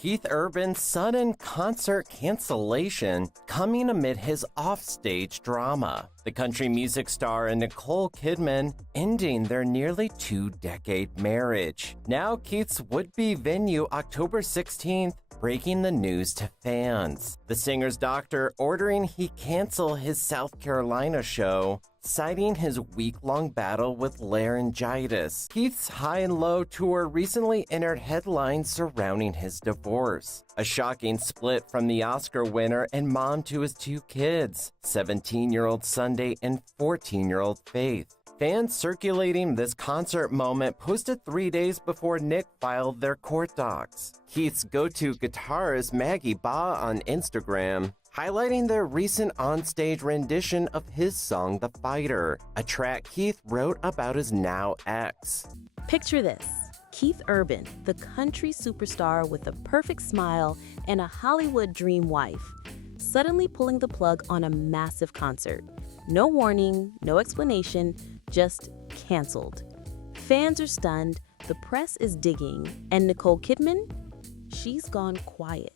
Keith Urban's sudden concert cancellation coming amid his offstage drama. The country music star and Nicole Kidman ending their nearly 2-decade marriage. Now Keith's would-be venue October 16th breaking the news to fans. The singer's doctor ordering he cancel his South Carolina show, citing his week-long battle with laryngitis. Keith's High and Low tour recently entered headlines surrounding his divorce. A shocking split from the Oscar winner and mom to his 2 kids, 17-year-old Sunday and 14-year-old Faith. Fans circulating this concert moment posted 3 days before Nick filed their court docs. Keith's go-to guitarist Maggie Ba on Instagram, highlighting their recent onstage rendition of his song The Fighter, a track Keith wrote about his now ex. Picture this. Keith Urban, the country superstar with a perfect smile and a Hollywood dream wife, suddenly pulling the plug on a massive concert. No warning, no explanation, just canceled. Fans are stunned, the press is digging, and Nicole Kidman? She's gone quiet.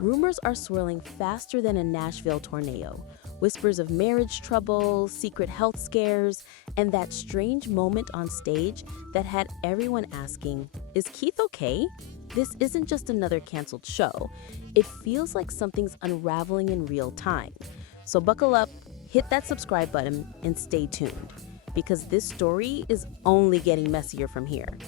Rumors are swirling faster than a Nashville tornado. Whispers of marriage trouble, secret health scares, and that strange moment on stage that had everyone asking, is Keith okay? This isn't just another canceled show. It feels like something's unraveling in real time. So buckle up, hit that subscribe button, and stay tuned, because this story is only getting messier from here.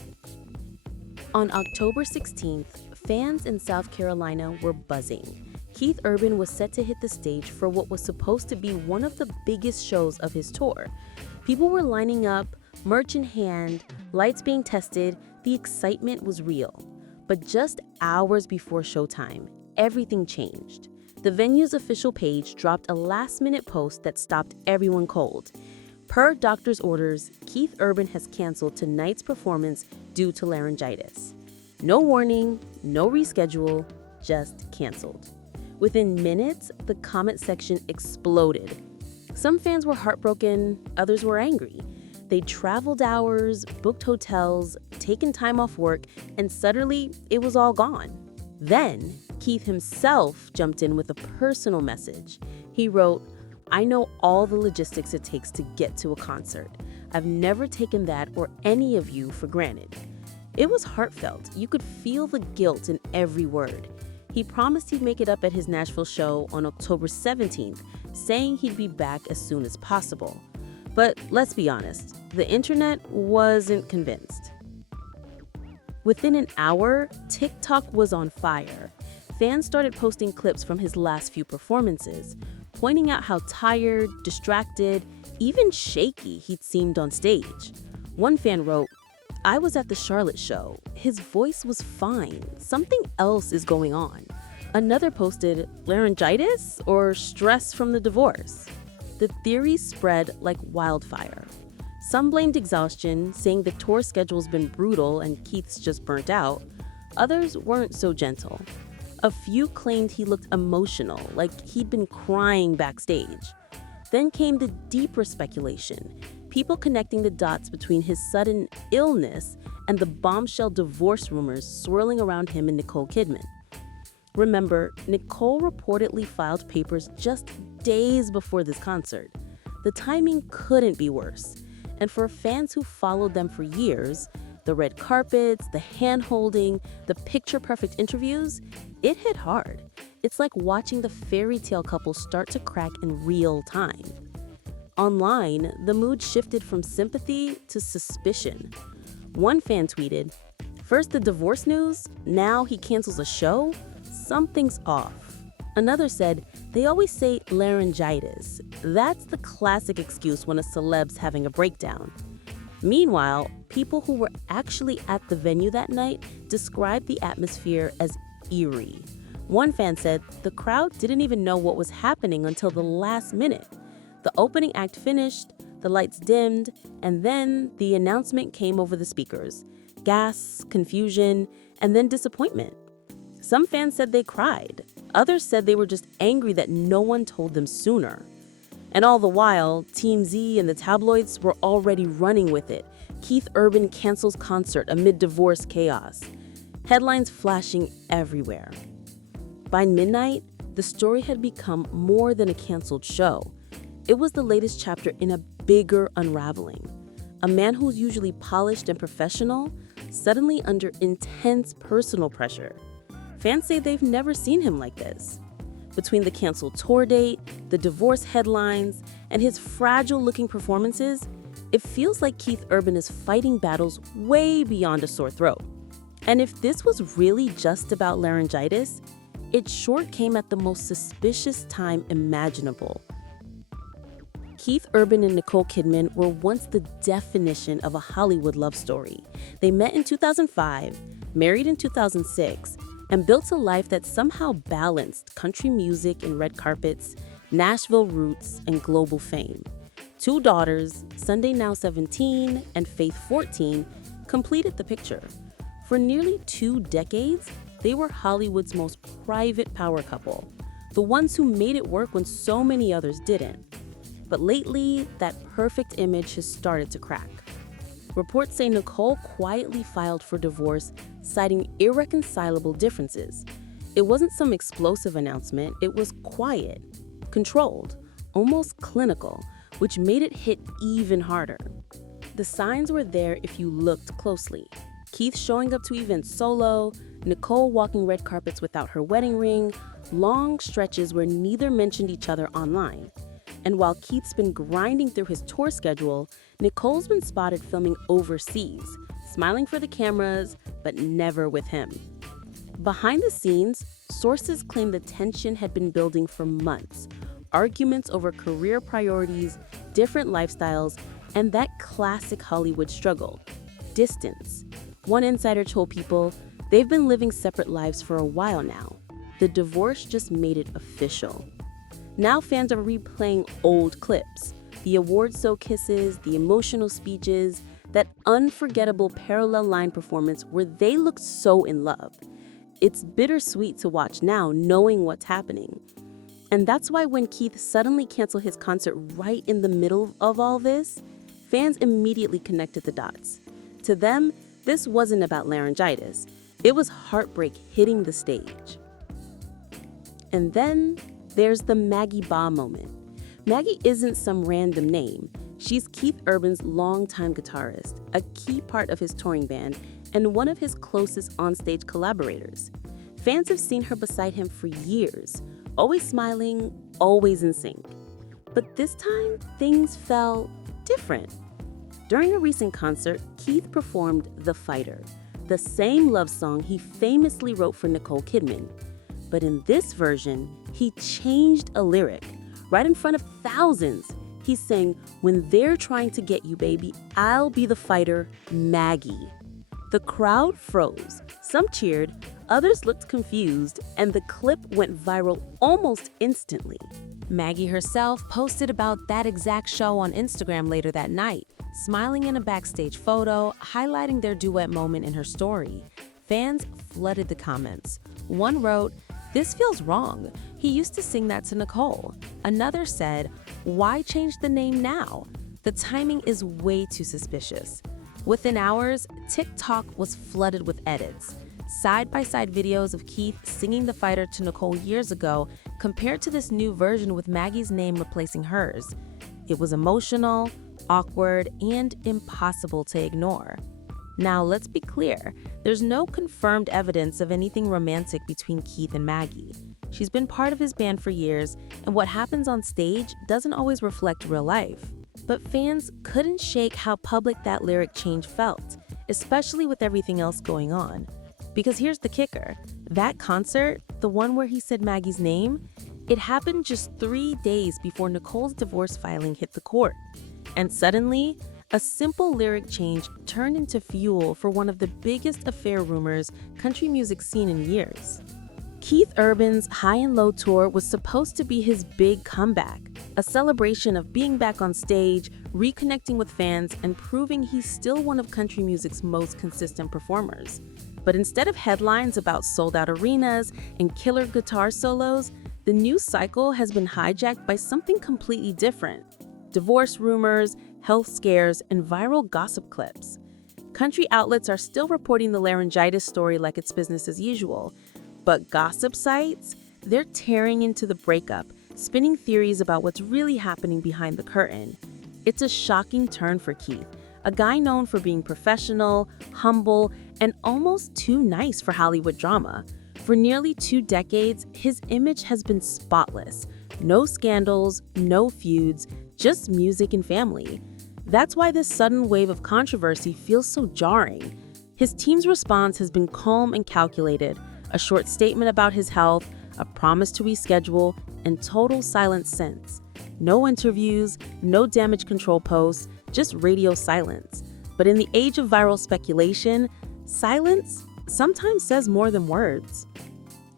On October 16th, fans in South Carolina were buzzing. Keith Urban was set to hit the stage for what was supposed to be one of the biggest shows of his tour. People were lining up, merch in hand, lights being tested, the excitement was real. But just hours before showtime, everything changed. The venue's official page dropped a last-minute post that stopped everyone cold. Per doctor's orders, Keith Urban has canceled tonight's performance due to laryngitis. No warning, no reschedule, just canceled. Within minutes, the comment section exploded. Some fans were heartbroken, others were angry. They traveled hours, booked hotels, taken time off work, and suddenly it was all gone. Then, Keith himself jumped in with a personal message. He wrote, "I know all the logistics it takes to get to a concert. I've never taken that or any of you for granted." It was heartfelt. You could feel the guilt in every word. He promised he'd make it up at his Nashville show on October 17th, saying he'd be back as soon as possible. But let's be honest, the internet wasn't convinced. Within an hour, TikTok was on fire. Fans started posting clips from his last few performances, pointing out how tired, distracted, even shaky he'd seemed on stage. One fan wrote, "I was at the Charlotte show. His voice was fine. Something else is going on." Another posted, "Laryngitis or stress from the divorce?" The theories spread like wildfire. Some blamed exhaustion, saying the tour schedule's been brutal and Keith's just burnt out. Others weren't so gentle. A few claimed he looked emotional, like he'd been crying backstage. Then came the deeper speculation, people connecting the dots between his sudden illness and the bombshell divorce rumors swirling around him and Nicole Kidman. Remember, Nicole reportedly filed papers just days before this concert. The timing couldn't be worse. And for fans who followed them for years, the red carpets, the hand-holding, the picture-perfect interviews, it hit hard. It's like watching the fairy tale couple start to crack in real time. Online, the mood shifted from sympathy to suspicion. One fan tweeted, "First the divorce news, now he cancels a show? Something's off." Another said, "They always say laryngitis. That's the classic excuse when a celeb's having a breakdown." Meanwhile, people who were actually at the venue that night described the atmosphere as eerie. One fan said the crowd didn't even know what was happening until the last minute. The opening act finished, the lights dimmed, and then the announcement came over the speakers. Gasps, confusion, and then disappointment. Some fans said they cried. Others said they were just angry that no one told them sooner. And all the while, Team Z and the tabloids were already running with it. Keith Urban cancels concert amid divorce chaos. headlines flashing everywhere. By midnight, the story had become more than a canceled show. It was the latest chapter in a bigger unraveling. A man who's usually polished and professional, suddenly under intense personal pressure. Fans say they've never seen him like this. Between the canceled tour date, the divorce headlines, and his fragile-looking performances, it feels like Keith Urban is fighting battles way beyond a sore throat. And if this was really just about laryngitis, it sure came at the most suspicious time imaginable. Keith Urban and Nicole Kidman were once the definition of a Hollywood love story. They met in 2005, married in 2006, and built a life that somehow balanced country music and red carpets, Nashville roots, and global fame. 2 daughters, Sunday now 17 and Faith 14, completed the picture. For nearly 2 decades, they were Hollywood's most private power couple, the ones who made it work when so many others didn't. But lately, that perfect image has started to crack. Reports say Nicole quietly filed for divorce, citing irreconcilable differences. It wasn't some explosive announcement, it was quiet, controlled, almost clinical, which made it hit even harder. The signs were there if you looked closely. Keith showing up to events solo, Nicole walking red carpets without her wedding ring, long stretches where neither mentioned each other online. And while Keith's been grinding through his tour schedule, Nicole's been spotted filming overseas, smiling for the cameras, but never with him. Behind the scenes, sources claim the tension had been building for months. Arguments over career priorities, different lifestyles, and that classic Hollywood struggle, distance. One insider told People they've been living separate lives for a while now. The divorce just made it official. Now fans are replaying old clips, the award-show kisses, the emotional speeches, that unforgettable parallel line performance where they looked so in love. It's bittersweet to watch now, knowing what's happening. And that's why when Keith suddenly canceled his concert right in the middle of all this, fans immediately connected the dots. To them, this wasn't about laryngitis. It was heartbreak hitting the stage. And then there's the Maggie Ba moment. Maggie isn't some random name. She's Keith Urban's longtime guitarist, a key part of his touring band, and one of his closest onstage collaborators. Fans have seen her beside him for years, always smiling, always in sync. But this time, things felt different. During a recent concert, Keith performed The Fighter, the same love song he famously wrote for Nicole Kidman. But in this version, he changed a lyric. Right in front of thousands, he sang, "When they're trying to get you, baby, I'll be the fighter, Maggie." The crowd froze. Some cheered, others looked confused, and the clip went viral almost instantly. Maggie herself posted about that exact show on Instagram later that night, smiling in a backstage photo, highlighting their duet moment in her story. Fans flooded the comments. One wrote, "This feels wrong. He used to sing that to Nicole." Another said, "Why change the name now? The timing is way too suspicious." Within hours, TikTok was flooded with edits. Side-by-side videos of Keith singing The Fighter to Nicole years ago compared to this new version with Maggie's name replacing hers. It was emotional, awkward, and impossible to ignore. Now, let's be clear, there's no confirmed evidence of anything romantic between Keith and Maggie. She's been part of his band for years, and what happens on stage doesn't always reflect real life. But fans couldn't shake how public that lyric change felt, especially with everything else going on. Because here's the kicker, that concert, the one where he said Maggie's name, it happened just 3 days before Nicole's divorce filing hit the court. And suddenly, a simple lyric change turned into fuel for one of the biggest affair rumors country music's seen in years. Keith Urban's High and Low tour was supposed to be his big comeback, a celebration of being back on stage, reconnecting with fans, and proving he's still one of country music's most consistent performers. But instead of headlines about sold-out arenas and killer guitar solos, the news cycle has been hijacked by something completely different: divorce rumors, health scares, and viral gossip clips. Country outlets are still reporting the laryngitis story like it's business as usual. But gossip sites, they're tearing into the breakup, spinning theories about what's really happening behind the curtain. It's a shocking turn for Keith, a guy known for being professional, humble, and almost too nice for Hollywood drama. For nearly 2 decades, his image has been spotless. No scandals, no feuds, just music and family. That's why this sudden wave of controversy feels so jarring. His team's response has been calm and calculated, a short statement about his health, a promise to reschedule, and total silence since. No interviews, no damage control posts, just radio silence. But in the age of viral speculation, silence sometimes says more than words.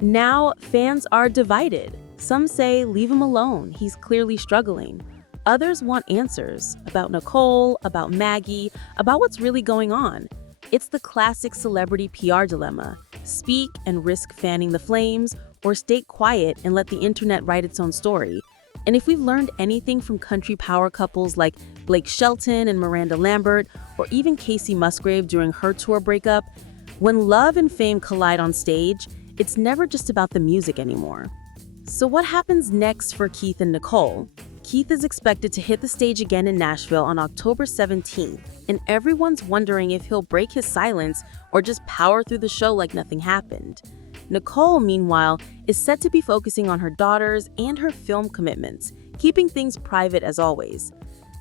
Now, fans are divided. Some say leave him alone, he's clearly struggling. Others want answers about Nicole, about Maggie, about what's really going on. It's the classic celebrity PR dilemma. Speak and risk fanning the flames, or stay quiet and let the internet write its own story. And if we've learned anything from country power couples like Blake Shelton and Miranda Lambert, or even Casey Musgrave during her tour breakup, when love and fame collide on stage, it's never just about the music anymore. So what happens next for Keith and Nicole? Keith is expected to hit the stage again in Nashville on October 17th, and everyone's wondering if he'll break his silence or just power through the show like nothing happened. Nicole, meanwhile, is set to be focusing on her daughters and her film commitments, keeping things private as always.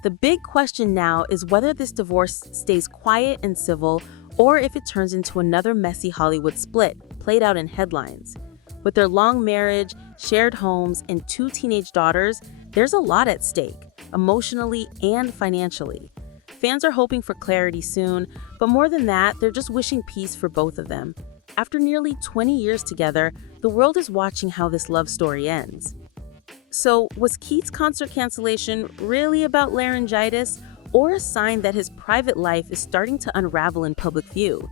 The big question now is whether this divorce stays quiet and civil or if it turns into another messy Hollywood split, played out in headlines. With their long marriage, shared homes, and 2 teenage daughters, there's a lot at stake, emotionally and financially. Fans are hoping for clarity soon, but more than that, they're just wishing peace for both of them. After nearly 20 years together, the world is watching how this love story ends. So, was Keith's concert cancellation really about laryngitis, or a sign that his private life is starting to unravel in public view?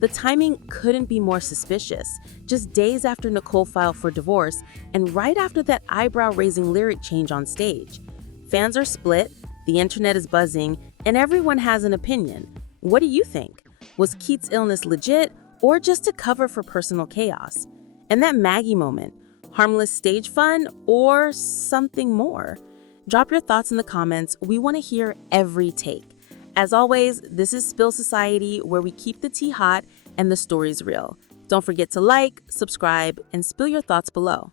The timing couldn't be more suspicious, just days after Nicole filed for divorce and right after that eyebrow-raising lyric change on stage. Fans are split, the internet is buzzing, and everyone has an opinion. What do you think? Was Keith's illness legit or just a cover for personal chaos? And that Maggie moment, harmless stage fun or something more? Drop your thoughts in the comments. We want to hear every take. As always, this is Spill Society, where we keep the tea hot and the stories real. Don't forget to like, subscribe, and spill your thoughts below.